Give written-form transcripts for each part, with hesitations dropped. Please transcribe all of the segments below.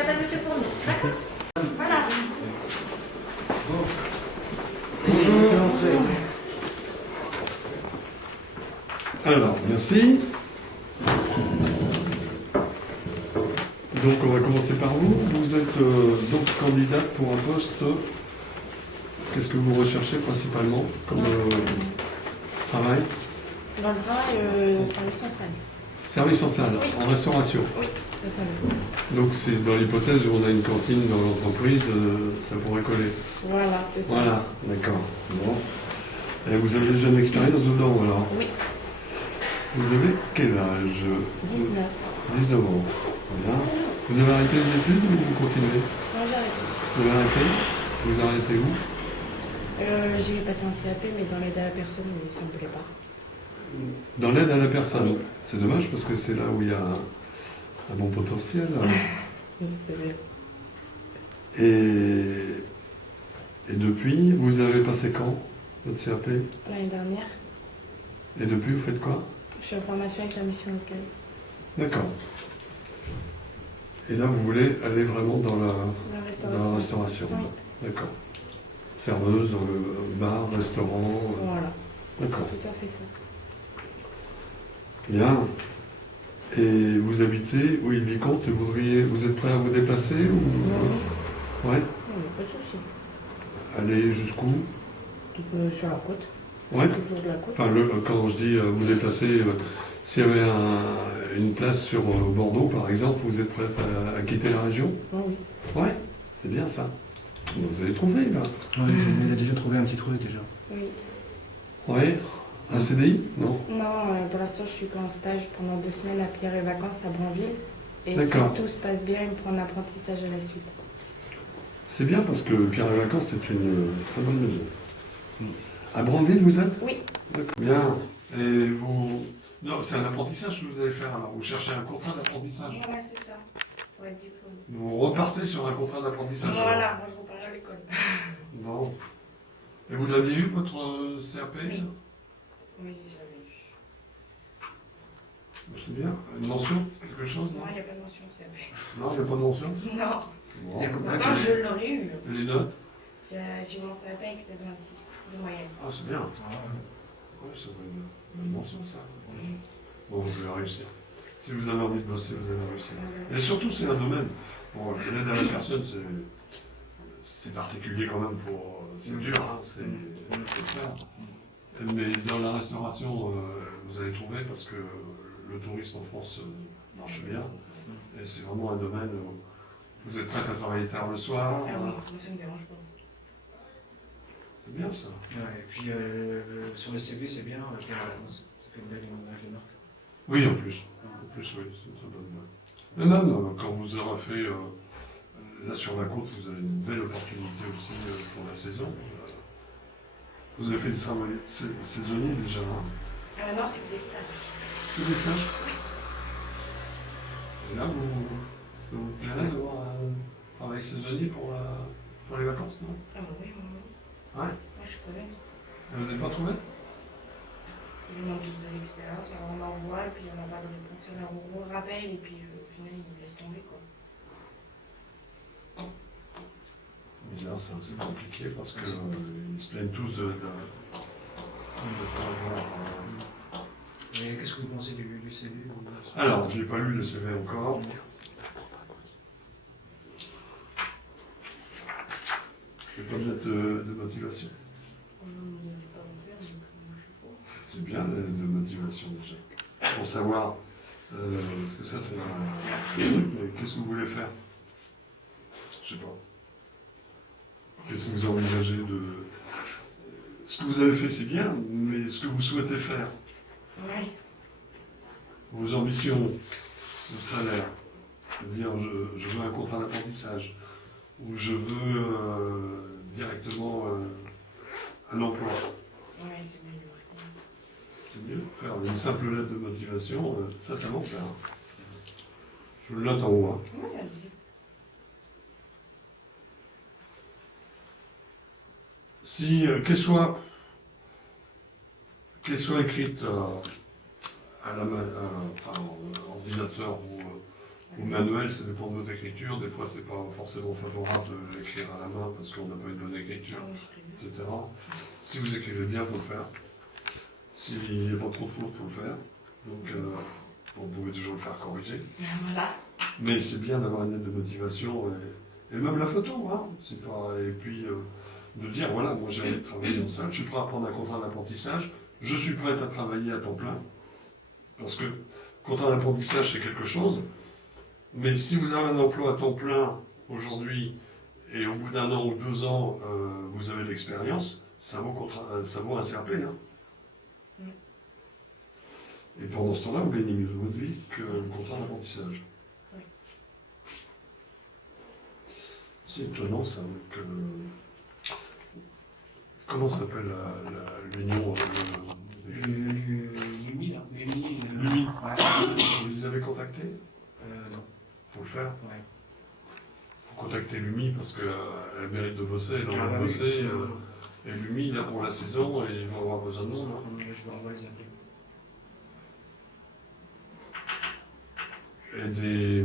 j'appelle Monsieur Fournier. D'accord. Voilà. Bonjour. Alors, merci. Donc, on va commencer par vous. Vous êtes donc candidate pour un poste. Qu'est-ce que vous recherchez principalement comme travail? Dans le travail, service social. Service en salle, Oui. en restauration. Oui, c'est ça. Donc, c'est dans l'hypothèse où on a une cantine dans l'entreprise, ça pourrait coller. Voilà, c'est ça. Voilà, d'accord. Bon. Et vous avez déjà une expérience dedans, alors? Oui, Vous avez quel âge? 19. 19 ans. Bien. Vous avez arrêté les études ou vous continuez? Non, j'ai arrêté. Vous avez arrêté? Vous arrêtez où? J'ai passé un CAP, mais dans l'aide à la personne, ça ne me plaît pas. Dans l'aide à la personne. Oui. C'est dommage parce que c'est là où il y a un bon potentiel. Je sais bien. Et depuis, vous avez passé quand votre CAP? L'année dernière, Et depuis, vous faites quoi? je suis en formation avec la mission locale. D'accord. Et là, vous voulez aller vraiment dans la restauration. Oui. D'accord. Serveuse dans le bar, restaurant. Voilà, D'accord. tout à fait ça. Bien. Et vous habitez où Vicomte, vous êtes prêt à vous déplacer ou... Oui, Ouais. il n'y a pas de souci. Aller jusqu'où? Sur la côte, Ouais. tout le long de la côte. Enfin, quand je dis vous déplacer, s'il y avait une place sur Bordeaux, par exemple, vous êtes prêt à quitter la région? Oh, oui. Ouais. C'est bien ça. Vous avez trouvé, là? Oui, il a déjà trouvé un petit truc déjà. Oui. Ouais. Un CDI? Non. Non, pour l'instant, je suis qu'en stage pendant 2 semaines à Pierre et Vacances à Branville. Et si D'accord. tout se passe bien, il me prend un apprentissage à la suite. C'est bien parce que Pierre et Vacances, c'est une très bonne maison. À Branville, vous êtes? Oui. D'accord. Bien. Et vous... Non, c'est un apprentissage que vous allez faire alors. Vous cherchez un contrat d'apprentissage. Voilà, c'est ça. Pour être diplômé. Vous repartez sur un contrat d'apprentissage. alors. Voilà, moi je repars à l'école. Bon. Et vous l'aviez eu, votre CAP? Oui. Oui, j'avais eu. C'est bien. Une mention? Quelque chose? Non, il n'y a pas de mention au CAP. Non, il n'y a pas de mention? Non. Bon. Pourtant, je l'aurais eu. Les notes? J'ai mon CAP avec 16,26 de moyenne. Ah, c'est bien. Ouais, ça va une bonne mention, ça. Bon, vous allez réussir. Si vous avez envie de bosser, vous allez réussir. Et surtout, c'est un domaine. Bon, l'aide à la personne, c'est particulier quand même pour... C'est dur, hein, c'est faire. Mais dans la restauration, vous allez trouver parce que le tourisme en France marche bien. Et c'est vraiment un domaine où vous êtes prête à travailler tard le soir. Ah oui, moi ça ne me dérange pas. C'est bien ça. Ouais, et puis sur le CV, c'est bien, Pierre et Vacances. Ça fait une belle image de marque. Oui, en plus. En plus, oui, c'est une très bonne note. Et même quand vous aurez fait, là sur la côte, vous avez une belle opportunité aussi pour la saison. Vous avez fait du travail saisonnier déjà, hein? Non, c'est que des stages. Que des stages? Et là, ça vous plairait d'avoir un travail saisonnier pour les vacances, non? Ah bah oui, moi. Ouais. Moi je connais. Vous n'avez pas trouvé? Ils demandent tous de l'expérience, alors on envoie et puis on n'a pas de réponse. Alors on rappelle et puis au final ils laissent tomber quoi. Mais là, c'est assez compliqué parce que ils se plaignent tous de pas avoir. Et qu'est-ce que vous pensez du CV Alors, je n'ai pas lu le CV encore. Je n'ai pas de motivation. On ne nous a dit pas non plus, donc moi je suis pour. C'est bien de motivation déjà. Pour savoir, parce que ça c'est un truc, mais qu'est-ce que vous voulez faire? Je sais pas. Qu'est-ce que vous envisagez de... Ce que vous avez fait c'est bien, mais ce que vous souhaitez faire, Oui. vos ambitions, votre salaire, dire je veux un contrat d'apprentissage, ou je veux directement un emploi. Oui, c'est mieux. C'est mieux. Faire une simple lettre de motivation, ça m'en fait. Je le note en haut. Hein. Oui, allez-y. Si, qu'elle soit écrite à en ordinateur ou manuel, ça dépend de votre écriture. Des fois, c'est pas forcément favorable de l'écrire à la main parce qu'on n'a pas une bonne écriture, Ah oui, c'est prévu. etc. Si vous écrivez bien, il faut le faire. S'il n'y a pas trop de fautes, il faut le faire. Donc, vous pouvez toujours le faire corriger. Voilà. Mais c'est bien d'avoir une lettre de motivation et même la photo, hein. C'est pas, et puis de dire voilà, moi j'ai envie de travailler en salle, je suis prêt à prendre un contrat d'apprentissage, je suis prêt à travailler à temps plein. Parce que contrat d'apprentissage c'est quelque chose, mais si vous avez un emploi à temps plein aujourd'hui et au bout d'1 an ou 2 ans vous avez de l'expérience, ça vaut un CAP. Hein. Et pendant ce temps-là, vous gagnez mieux de votre vie que le contrat d'apprentissage. Oui. C'est étonnant ça. Que... Comment s'appelle l'union L'UMI, là. L'UMI. Ouais. Vous les avez contactés? Non. Faut le faire. Ouais. Faut contacter l'UMI parce qu'elle mérite de bosser, elle a envie de oui. bosser. Et l'UMI, là pour la saison, et ils vont avoir besoin de monde. Hein. On va les appeler. Et des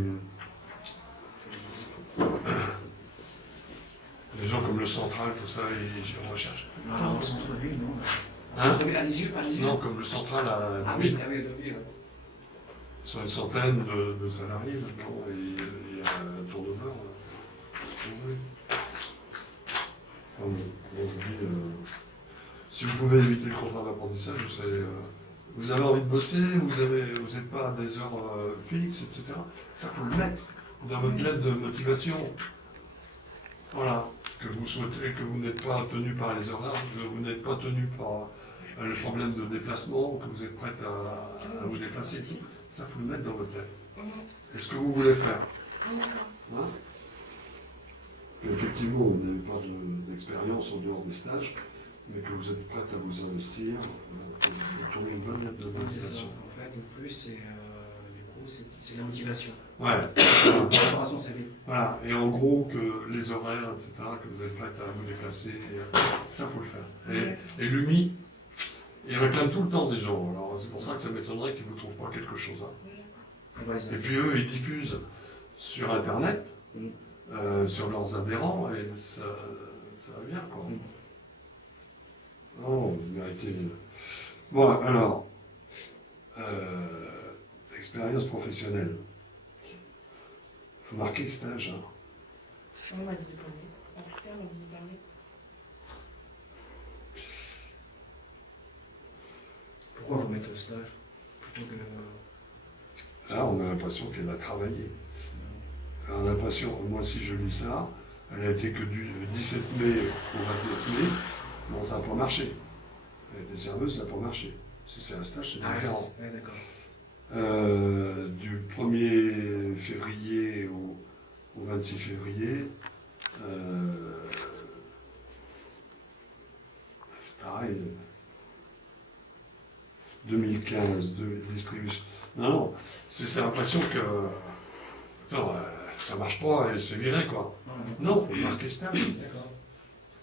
gens comme le Central, tout ça, ils recherchent. Non, au centre-ville, non. Hein? Centre-ville, à Lisieux. Non, comme le Central à Ah Deauville. oui, ah oui, Deauville, ouais. Ils sont une centaine de salariés maintenant, et il y a un turnover. Oui. Bon, je dis, si vous pouvez éviter le contrat d'apprentissage, vous avez envie de bosser, vous n'êtes pas à des heures fixes, etc. Ça, faut le mettre dans votre lettre de motivation. Voilà. Que vous souhaitez, que vous n'êtes pas tenu par les horaires, que vous n'êtes pas tenu par le problème de déplacement, que vous êtes prête à vous déplacer. Ça, faut le mettre dans votre lettre. Est-ce que vous voulez faire? Hein? Effectivement, vous n'avez pas d'expérience en dehors des stages, mais que vous êtes prête à vous investir, vous tournez une bonne lettre de C'est ça. motivation. En fait, le plus, c'est la motivation. Ouais. La préparation, c'est bien. Voilà. Et en gros, que les horaires, etc., que vous êtes prête à vous déplacer, ça, faut le faire. Et l'UMI, il réclame tout le temps des gens. Alors, c'est pour ça que ça m'étonnerait qu'ils ne vous trouvent pas quelque chose. Hein. On va les Et appeler. puis eux, ils diffusent sur Internet, sur leurs adhérents, et ça va bien, quoi. Oh, vous méritez. Bon, alors, expérience professionnelle. Il faut marquer stage. Hein. On m'a dit de parler. En critère, on m'a dit de parler. Pourquoi vous mettez au stage plutôt que. Là, on a l'impression qu'elle a travaillé. On a l'impression, moi si je lis ça, elle a été que du 17 mai au 29 mai, bon, ça n'a pas marché. Elle était serveuse, ça n'a pas marché. Si c'est un stage, c'est différent. Ouais, d'accord. Du 1er février au 26 février, pareil, 2015, distribution. Non, c'est l'impression que ça marche pas et c'est viré, quoi. Non, il faut marquer stage. D'accord.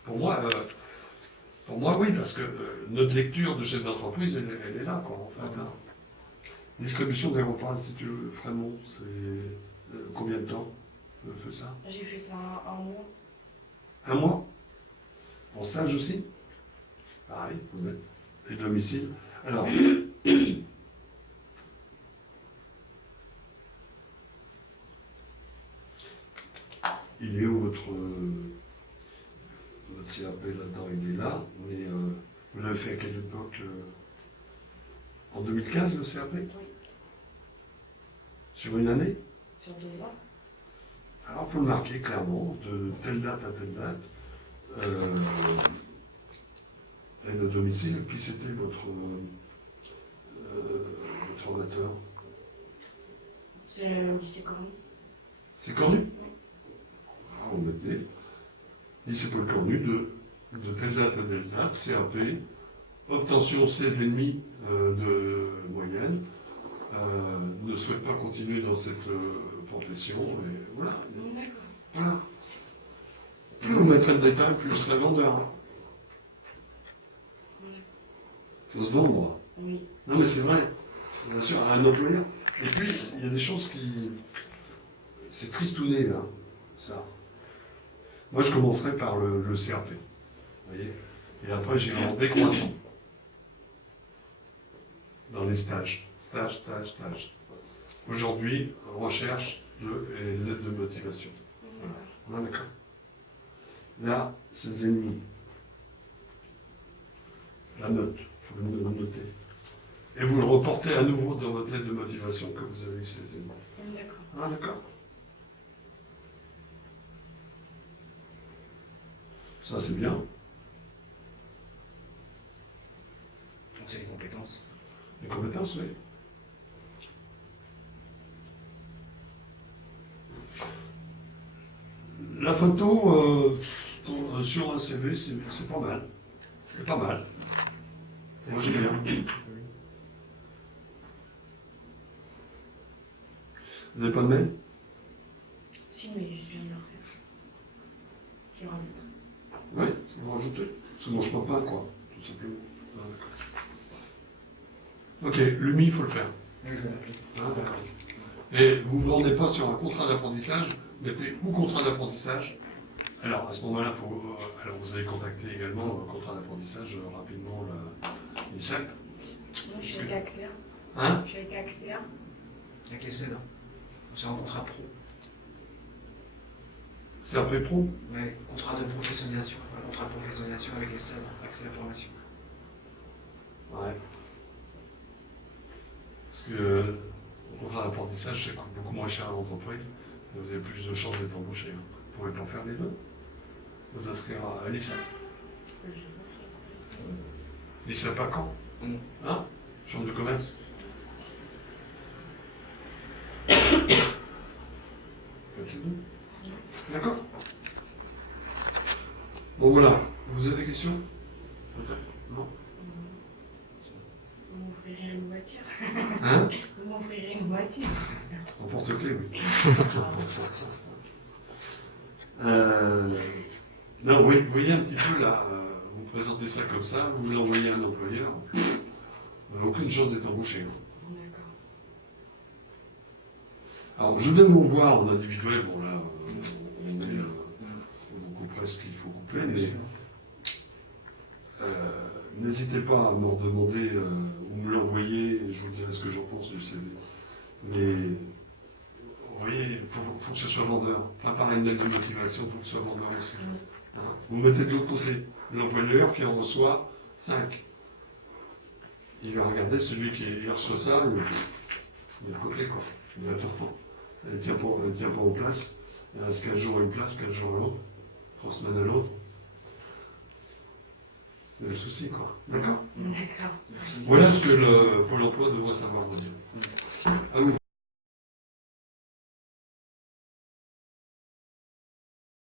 Pour moi, oui, parce que notre lecture de chef d'entreprise, elle est là, quoi, en fait. Hein. Distribution des repas à l'Institut Frémont, c'est combien de temps on fait ça? J'ai fait ça un mois. 1 mois? En stage aussi? Pareil, il faut le mettre. Et domicile. Alors, il est où votre CAP là-dedans? Il est là, mais vous l'avez fait à quelle époque? En 2015, le CAP? Oui. Sur une année? Sur 2 ans. Alors, il faut le marquer clairement, de telle date à telle date. Et le domicile, qui c'était votre formateur? C'est le lycée Cornu. C'est Cornu? Ah, on mettait lycée Paul Cornu de telle date à telle date, CAP, obtention 16,5 de moyenne, ne souhaite pas continuer dans cette profession, et voilà. D'accord. Voilà. Plus vous mettrez de détails, plus vous serez vendeur. Hein. Il faut se vendre. Oui. Non mais c'est vrai, bien sûr, à un employeur. Et puis, il y a des choses c'est tristouné, là, ça. Moi, je commencerai par le CRP. Vous voyez? Et après, j'irai en décroissant. Dans les stages. Stage. Aujourd'hui, recherche et lettre de motivation. Ah, d'accord. Là, ses ennemis. La note, il faut le noter. Et vous le reportez à nouveau dans votre lettre de motivation que vous avez eu ces ennemis. D'accord. Ah, d'accord. Ça, c'est bien. Donc c'est les compétences. Les compétences, oui. La photo sur un CV, c'est pas mal. C'est pas mal. Moi, j'aime bien. Vous n'avez pas de mail? Si, mais je viens de le refaire. Je le rajoute. Oui, vous rajoutez. Ça ne mange pas pain, quoi, tout simplement. Ah, d'accord. Ok, l'UMI, il faut le faire. Oui, je vais l'appeler. Ah, d'accord. Et vous ne vous rendez pas sur un contrat d'apprentissage, mettez ou contrat d'apprentissage. Alors, à ce moment-là, alors vous avez contacté également le contrat d'apprentissage rapidement l'ISAP. Moi, je suis avec Axia. Hein? Je suis avec Axia. Avec les CED. C'est un contrat pro. C'est après pro? Ouais, contrat de professionnalisation. Un contrat de professionnalisation avec les CED, accès à la formation. Ouais. Parce que le contrat d'apprentissage, ça coûte beaucoup moins cher à l'entreprise. Et vous avez plus de chances d'être embauché. Hein. Vous pouvez pas faire les deux. Vous inscrire à l'ISAP. l'ISAP à Caen? Hein? Chambre de commerce? Faites-le. D'accord. Bon voilà. Vous avez des questions? Non? Vous m'offrirez une voiture. Hein? Vous m'offrirez une voiture. En porte-clés, oui. Non, vous voyez un petit peu là, vous présentez ça comme ça, vous l'envoyez à un employeur, vous n'avez aucune chance d'être embauché. D'accord. Alors, je vais vous voir en individuel, bon là, on coupe presque ce qu'il faut couper, mais n'hésitez pas à me demander ou me l'envoyer, et je vous dirai ce que j'en pense du CV. Mais vous voyez, il faut que ce soit vendeur. Pas pareil, une lettre de motivation, il faut que ce soit vendeur aussi. Hein? Vous mettez de l'autre côté l'employeur qui en reçoit 5. Il va regarder celui qui reçoit ça, il est de côté quoi. Il attend. Elle ne tient pas en place. Il reste 15 jours à une place, 15 jours à l'autre, 3 semaines à l'autre. C'est le souci quoi. D'accord? D'accord. Voilà ce que le Pôle emploi devrait savoir vous dire.